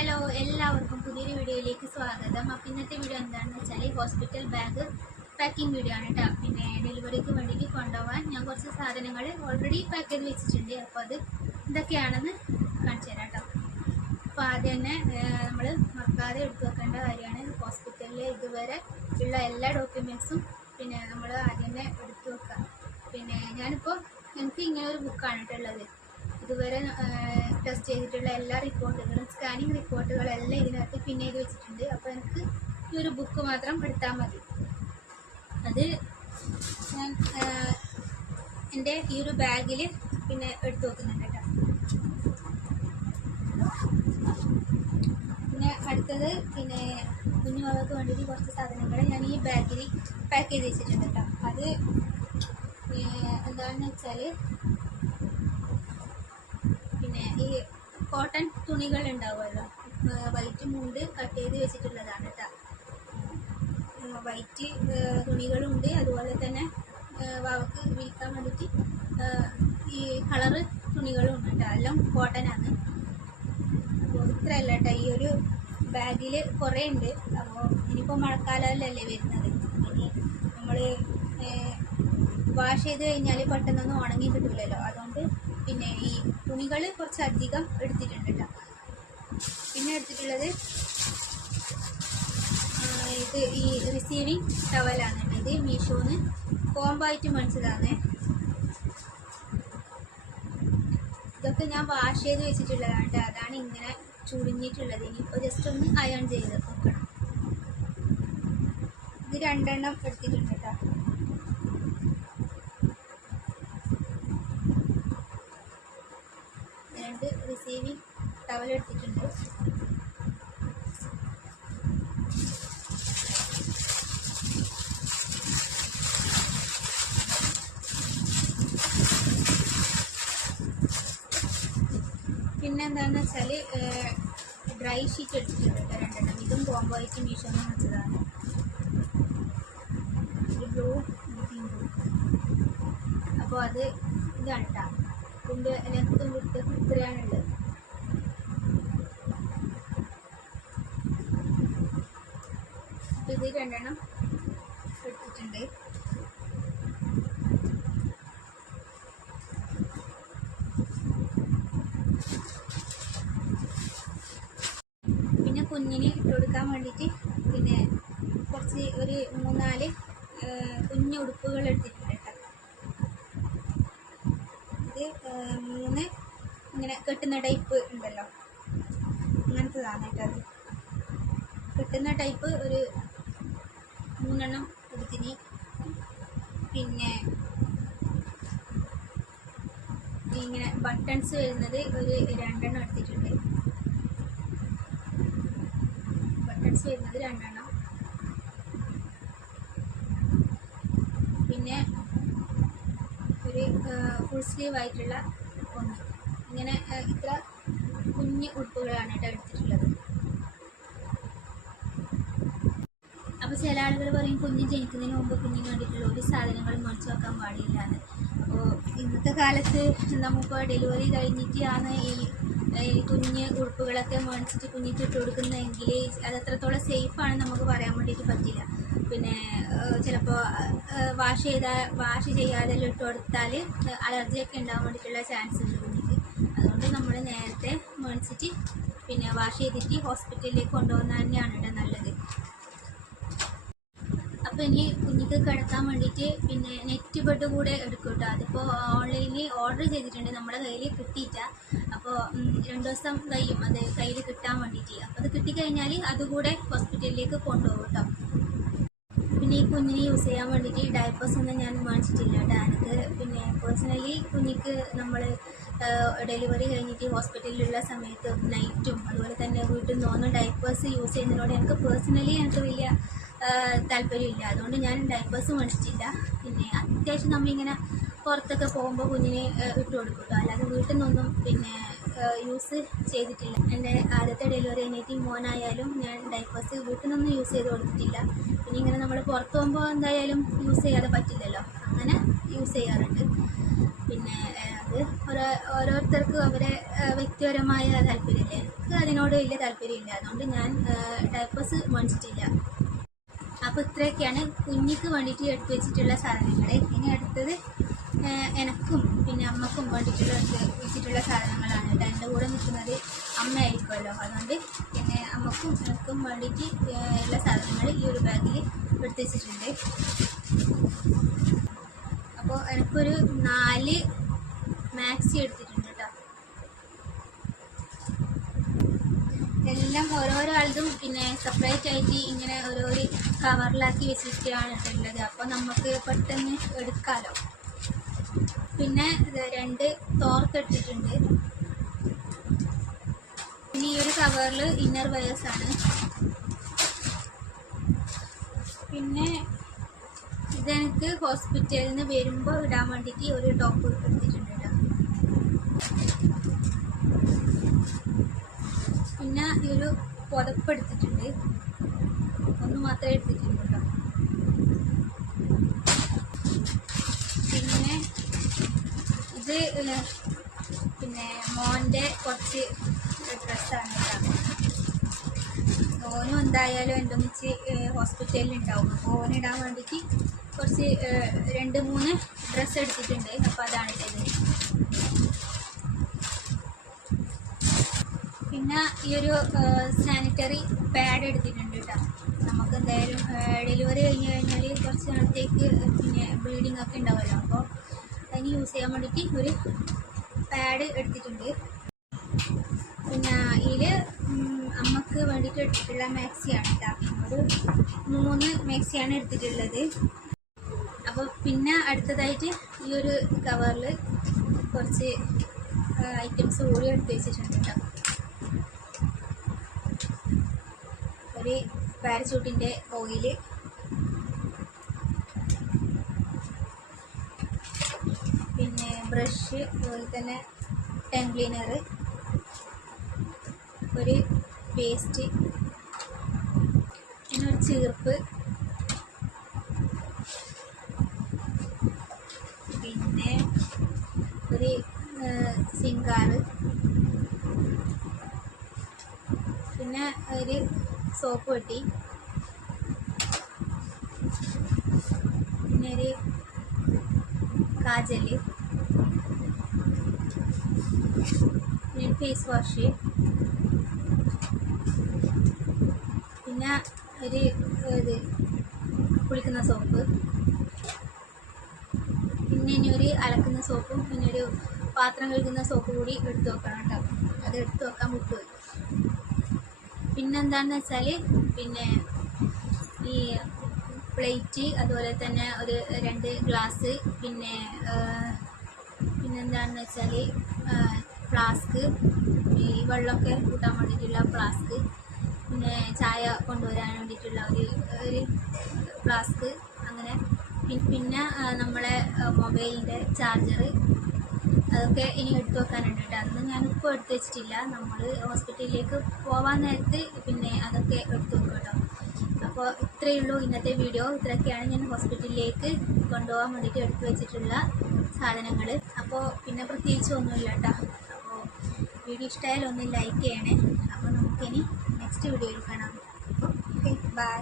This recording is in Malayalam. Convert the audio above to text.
ഹലോ എല്ലാവർക്കും പുതിയൊരു വീഡിയോയിലേക്ക് സ്വാഗതം. അപ്പം ഇന്നത്തെ വീഡിയോ എന്താണെന്ന് വെച്ചാൽ ഹോസ്പിറ്റൽ ബാഗ് പാക്കിംഗ് വീഡിയോ ആണ് കേട്ടോ പിന്നെ ഡെലിവറിക്ക് വേണ്ടിയിട്ട് കൊണ്ടുപോകാൻ ഞാൻ കുറച്ച് സാധനങ്ങൾ ഓൾറെഡി പാക്ക് ചെയ്ത് വെച്ചിട്ടുണ്ട്. അപ്പോൾ അത് ഇതൊക്കെയാണെന്ന് കാണിച്ചു തരാം കേട്ടോ അപ്പോൾ ആദ്യം തന്നെ നമ്മൾ മറക്കാതെ എടുത്തു വെക്കേണ്ട കാര്യമാണ് ഹോസ്പിറ്റലിൽ ഇതുവരെ ഉള്ള എല്ലാ ഡോക്യുമെൻസും പിന്നെ നമ്മൾ ആദ്യം തന്നെ എടുത്തു വെക്കാം. പിന്നെ ഞാനിപ്പോൾ എനിക്ക് ഇങ്ങനെ ഒരു ബുക്കാണ് കേട്ടോ ഉള്ളത്. ഇതുവരെ ടെസ്റ്റ് ചെയ്തിട്ടുള്ള എല്ലാ റിപ്പോർട്ടുകളും സ്കാനിങ് റിപ്പോർട്ടുകളെല്ലാം ഇതിനകത്ത് പിൻ ചെയ്ത് വെച്ചിട്ടുണ്ട്. അപ്പോൾ എനിക്ക് ഈ ഒരു ബുക്ക് മാത്രം എടുത്താൽ മതി. അത് ഞാൻ എന്റെ ഈ ഒരു ബാഗിൽ പിന്നെ എടുത്തു വെക്കുന്നുണ്ട് കേട്ടോ. പിന്നെ അടുത്തത് പിന്നെ കുഞ്ഞുമകൾക്ക് വേണ്ടിയിട്ട് കുറച്ച് സാധനങ്ങൾ ഞാൻ ഈ ബാഗിൽ പാക്ക് ചെയ്ത് വെച്ചിട്ടുണ്ട് കേട്ടോ. അത് എന്താണെന്ന് വെച്ചാൽ പിന്നെ ഈ കോട്ടൺ തുണികൾ ഉണ്ടാവുമല്ലോ. വൈറ്റ് മുണ്ട് കട്ട് ചെയ്ത് വെച്ചിട്ടുള്ളതാണ് കേട്ടോ വൈറ്റ് തുണികളുണ്ട്. അതുപോലെ തന്നെ വാവക്ക് വിൽക്കാൻ വേണ്ടിയിട്ട് ഈ കളറ് തുണികളും ഉണ്ട് കേട്ടോ എല്ലാം കോട്ടനാണ് അപ്പോൾ ഇത്രയല്ല കേട്ടോ ഈ ഒരു ബാഗിൽ കുറേ ഉണ്ട്. അപ്പോൾ ഇനിയിപ്പോൾ മഴക്കാലമല്ലേ വരുന്നത്. ഇനി നമ്മൾ വാഷ് ചെയ്ത് കഴിഞ്ഞാൽ പെട്ടെന്നൊന്നും ഉണങ്ങി കിട്ടില്ലല്ലോ അതുകൊണ്ട് പിന്നെ ഈ തുണികൾ കുറച്ചധികം എടുത്തിട്ടുണ്ട് പിന്നെ എടുത്തിട്ടുള്ളത് ഇത് ഈ റിസീവിങ് ടവലാണ് ഇത് മീഷോന്ന് കോംബായിട്ട് മേടിച്ചതാണ്. ഇതൊക്കെ ഞാൻ വാഷ് ചെയ്ത് വെച്ചിട്ടുള്ളതാണ് അതാണ് ഇങ്ങനെ ചുരുങ്ങിയിട്ടുള്ളത്. ഇനിയിപ്പോൾ ജസ്റ്റ് ഒന്ന് അയൺ ചെയ്ത് നോക്കണം ഇത് രണ്ടെണ്ണം എടുത്തിട്ടുണ്ട് കേട്ടോ. രണ്ട് റിസീവിങ് ടവൽ എടുത്തിട്ടുണ്ട്. പിന്നെ എന്താണെന്ന് വെച്ചാൽ ഡ്രൈ ഷീറ്റ് എടുത്തിട്ടുണ്ട് രണ്ടെണ്ണം. ഇതും കോംബോ മീഷോ മീഷോന്ന് വെച്ചതാണ് ബ്ലൂ അപ്പോൾ അത് ഇതാണ് കേട്ടോ ഇതിന്റെ ലെങ്ത്തും വിട്ട് ഇത്രയാണുള്ളത് ഇത് രണ്ടെണ്ണം എടുത്തിട്ടുണ്ട്. പിന്നെ കുഞ്ഞിനെ ഇട്ട് കൊടുക്കാൻ വേണ്ടിയിട്ട് പിന്നെ കുറച്ച് ഒരു മൂന്നാൽ കുഞ്ഞുടുപ്പുകൾ എടുത്തിട്ടുണ്ട്. കേട്ടോ മൂന്ന്. ഇങ്ങനെ കെട്ടുന്ന ടൈപ്പ് ഉണ്ടല്ലോ. അങ്ങനത്തതാണ് കേട്ടത് കെട്ടുന്ന ടൈപ്പ് ഒരു മൂന്നെണ്ണം എടുത്തിന്. പിന്നെ ഇങ്ങനെ ബട്ടൺസ് വരുന്നത് ഒരു രണ്ടെണ്ണം എടുത്തിട്ടുണ്ട്. ബട്ടൺസ് വരുന്നത് രണ്ടെണ്ണം. പിന്നെ ഫുൾ സ്ലീവ് ആയിട്ടുള്ള ഒന്ന്. ഇങ്ങനെ ഇത്ര കുഞ്ഞ് ഉടുപ്പുകളാണ് കേട്ടോ എടുത്തിട്ടുള്ളത്. അപ്പോൾ ചില ആളുകൾ പറയും കുഞ്ഞ് ജനിക്കുന്നതിന് മുമ്പ് കുഞ്ഞിന് വേണ്ടിയിട്ടുള്ള ഒരു സാധനങ്ങളും മേടിച്ചു വെക്കാൻ പാടില്ല എന്ന് അപ്പോൾ ഇന്നത്തെ കാലത്ത് നമുക്ക് ഡെലിവറി കഴിഞ്ഞിട്ടാണ് ഈ കുഞ്ഞ് ഉടുപ്പുകളൊക്കെ മേടിച്ചിട്ട് കുഞ്ഞിക്ക് ഇട്ട് കൊടുക്കുന്നതെങ്കിൽ അത് എത്രത്തോളം സേഫാണ് നമുക്ക് പറയാൻ വേണ്ടിയിട്ട് പറ്റില്ല. പിന്നെ ചിലപ്പോൾ വാഷ് ചെയ്താൽ വാഷ് ചെയ്യാതെ ഇട്ട് കൊടുത്താൽ അലർജിയൊക്കെ ഉണ്ടാകാൻ വേണ്ടിയിട്ടുള്ള ചാൻസ് ഉണ്ട് കുഞ്ഞിക്ക് അതുകൊണ്ട് നമ്മൾ നേരത്തെ മേടിച്ചിട്ട് പിന്നെ വാഷ് ചെയ്തിട്ട് ഹോസ്പിറ്റലിലേക്ക് കൊണ്ടുപോകുന്ന തന്നെയാണ് കേട്ടോ നല്ലത്. അപ്പോൾ ഇനി കുഞ്ഞിക്ക് കിടക്കാൻ വേണ്ടിയിട്ട് പിന്നെ നെറ്റ് ബെഡ് കൂടെ എടുക്കും കേട്ടോ. അതിപ്പോൾ ഓൺലൈനിൽ ഓർഡർ ചെയ്തിട്ടുണ്ട്. നമ്മുടെ കയ്യിൽ കിട്ടിയിട്ട. അപ്പോൾ രണ്ട് ദിവസം കഴിയും. അത് കയ്യിൽ കിട്ടാൻ വേണ്ടിയിട്ട്. അപ്പോൾ അത് കിട്ടിക്കഴിഞ്ഞാൽ അതുകൂടെ ഹോസ്പിറ്റലിലേക്ക് കൊണ്ടുപോകും കേട്ടോ. പിന്നെ ഈ കുഞ്ഞിനെ യൂസ് ചെയ്യാൻ വേണ്ടിയിട്ട് ഡയപ്പേഴ്സ് ഒന്നും ഞാൻ വാങ്ങിച്ചിട്ടില്ല. എനിക്ക് പിന്നെ പേഴ്സണലി കുഞ്ഞിക്ക് നമ്മൾ ഡെലിവറി കഴിഞ്ഞിട്ട് ഹോസ്പിറ്റലിലുള്ള സമയത്ത് നൈറ്റും അതുപോലെ തന്നെ വീട്ടിൽ നിന്ന് തോന്നുന്ന ഡയപ്പേഴ്സ് യൂസ് ചെയ്യുന്നതിനോട് എനിക്ക് പേഴ്സണലി എനിക്ക് വലിയ താല്പര്യമില്ല. അതുകൊണ്ട് ഞാൻ ഡയപ്പേഴ്സ് മേടിച്ചിട്ടില്ല പിന്നെ അത്യാവശ്യം നമ്മളിങ്ങനെ പുറത്തൊക്കെ പോകുമ്പോൾ കുഞ്ഞിനെ ഇട്ട് കൊടുക്കും അല്ലാതെ വീട്ടിൽ നിന്നൊന്നും പിന്നെ യൂസ് ചെയ്തിട്ടില്ല. എന്റെ ആദ്യത്തെ ഡെലിവറി കഴിഞ്ഞിട്ട് മോനായാലും ഞാൻ ഡൈപ്പേഴ്സ് വീട്ടിൽ നിന്നൊന്നും യൂസ് ചെയ്ത് കൊടുത്തിട്ടില്ല. പിന്നെ ഇങ്ങനെ നമ്മൾ പുറത്ത് പോകുമ്പോൾ എന്തായാലും യൂസ് ചെയ്യാതെ പറ്റില്ലല്ലോ. അങ്ങനെ യൂസ് ചെയ്യാറുണ്ട്. പിന്നെ അത് ഓരോ ഓരോരുത്തർക്കും അവരെ വ്യക്തിപരമായ താല്പര്യമില്ലേ? എനിക്ക് അതിനോട് വലിയ താല്പര്യമില്ല അതുകൊണ്ട് ഞാൻ ഡയപ്പേഴ്സ് മേടിച്ചിട്ടില്ല. അപ്പോൾ ഇത്രയൊക്കെയാണ് കുഞ്ഞിക്ക് വേണ്ടിയിട്ട് എടുത്തു വെച്ചിട്ടുള്ള സാധനങ്ങൾ ഇനി അടുത്തത് എനക്കും പിന്നെ അമ്മക്കും വേണ്ടിയിട്ടുള്ള വെച്ചിട്ടുള്ള സാധനങ്ങളാണ് കേട്ടോ. എന്റെ കൂടെ നിൽക്കുന്നത് അമ്മയായിരിക്കുമല്ലോ. അതുകൊണ്ട് പിന്നെ അമ്മക്കും എനക്കും വേണ്ടിയിട്ട് ഉള്ള സാധനങ്ങൾ ഈ ഒരു ബാഗിൽ എടുത്ത് വെച്ചിട്ടുണ്ട് അപ്പോൾ എനിക്കൊരു നാല് മാക്സി എടുത്തിട്ടുണ്ട് കേട്ടോ. എല്ലാം ഓരോരോ ആളും പിന്നെ സെപ്പറേറ്റ് ആയിട്ട് ഇങ്ങനെ ഓരോ കവറിലാക്കി വെച്ചിട്ടാണ് ഉള്ളത് അപ്പോൾ നമുക്ക് പെട്ടെന്ന് എടുക്കാമല്ലോ പിന്നെ രണ്ട് തോർത്തിട്ടിട്ടുണ്ട് ഇനി ഈ ഒരു കവറിൽ ഇന്നർ വയേഴ്സ് ആണ്. പിന്നെ ഇതെനിക്ക് ഹോസ്പിറ്റലിൽ നിന്ന് വരുമ്പോൾ ഇടാൻ വേണ്ടിയിട്ട് ഒരു ടോപ്പ് എടുത്തിട്ടുണ്ട് പിന്നെ ഈ ഒരു പുതപ്പ് എടുത്തിട്ടുണ്ട്. ഒന്ന് മാത്രമേ എടുത്തിട്ടുള്ളൂ കേട്ടോ പിന്നെ പിന്നെ മോന്റെ കുറച്ച് ഡ്രസ്സാണ് ഓനും എന്തായാലും എന്റെ ഒന്നിച്ച് ഹോസ്പിറ്റലിൽ ഉണ്ടാവും അപ്പോൾ ഓനിടാൻ വേണ്ടിയിട്ട് കുറച്ച് രണ്ട് മൂന്ന് ഡ്രസ്സ് എടുത്തിട്ടുണ്ട്. അപ്പോൾ അതാണ് ചെയ്തത്. പിന്നെ ഈ ഒരു സാനിറ്ററി പാഡ് എടുത്തിട്ടുണ്ട് കേട്ടോ. നമുക്ക് എന്തായാലും ഡെലിവറി കഴിഞ്ഞ് കഴിഞ്ഞാൽ കുറച്ച് നാളത്തേക്ക് പിന്നെ ബ്ലീഡിംഗ് ഒക്കെ ഉണ്ടാവുമല്ലോ അപ്പോൾ അതിന് യൂസ് ചെയ്യാൻ വേണ്ടിയിട്ട് ഒരു പാഡ് എടുത്തിട്ടുണ്ട്. പിന്നെ ഇതിൽ അമ്മയ്ക്ക് വേണ്ടിയിട്ട് എടുത്തിട്ടുള്ള മാക്സിയാണ് കേട്ടോ ഒരു മൂന്ന് മാക്സിയാണ് എടുത്തിട്ടുള്ളത്. അപ്പോൾ പിന്നെ അടുത്തതായിട്ട് ഈ ഒരു കവറിൽ കുറച്ച് ഐറ്റംസ് കൂടി എടുത്ത് വെച്ചിട്ടുണ്ട് കേട്ടോ ഒരു പാരച്യൂട്ടിന്റെ ഓയിൽ പിന്നെ ബ്രഷ് അതുപോലെ തന്നെ ക്ലീനർ ഒരു പേസ്റ്റ് പിന്നെ ഒരു ചീർപ്പ് പിന്നെ ഒരു സിങ്കാറ് പിന്നെ ഒരു സോപ്പ് പെട്ടി പിന്നെ ഒരു കാജൽ. ഫേസ് വാഷ് പിന്നെ ഒരു ഇത് കുളിക്കുന്ന സോപ്പ് പിന്നെ ഇനി ഒരു അലക്കുന്ന സോപ്പും പിന്നെ ഒരു പാത്രം കഴുകുന്ന സോപ്പ് കൂടി എടുത്തു വെക്കണം കേട്ടോ. അത് എടുത്തു വെക്കാൻ വിട്ടുപോയി പിന്നെന്താണെന്ന് വെച്ചാൽ പിന്നെ ഈ പ്ലേറ്റ് അതുപോലെ തന്നെ ഒരു രണ്ട് ഗ്ലാസ് പിന്നെ പിന്നെന്താണെന്ന് വെച്ചാൽ ഫ്ലാസ്ക് ഈ വെള്ളമൊക്കെ കൂട്ടാൻ വേണ്ടിയിട്ടുള്ള ഫ്ലാസ്ക് പിന്നെ ചായ കൊണ്ടുവരാൻ വേണ്ടിയിട്ടുള്ള ഒരു ഒരു ഫ്ലാസ്ക് അങ്ങനെ. പിന്നെ നമ്മളെ മൊബൈലിന്റെ ചാർജർ അതൊക്കെ ഇനി എടുത്തു വെക്കാനുണ്ട് കേട്ടോ. അന്ന് ഞാനിപ്പോൾ എടുത്തു വെച്ചിട്ടില്ല. നമ്മൾ ഹോസ്പിറ്റലിലേക്ക് പോവാൻ നേരത്ത് പിന്നെ അതൊക്കെ എടുത്തു വെക്കും കേട്ടോ. അപ്പോൾ ഇത്രയേ ഉള്ളൂ ഇന്നത്തെ വീഡിയോ. ഇത്രയൊക്കെയാണ് ഞാൻ ഹോസ്പിറ്റലിലേക്ക് കൊണ്ടുപോകാൻ വേണ്ടിയിട്ട് എടുത്തു വെച്ചിട്ടുള്ള സാധനങ്ങൾ അപ്പോൾ പിന്നെ പ്രത്യേകിച്ച് ഒന്നുമില്ല കേട്ടോ. വീഡിയോ ഇഷ്ടമായാലും ഒന്ന് ലൈക്ക് ചെയ്യണേ. അപ്പോൾ നമുക്കിനി നെക്സ്റ്റ് വീഡിയോയിൽ കാണാം. Okay bye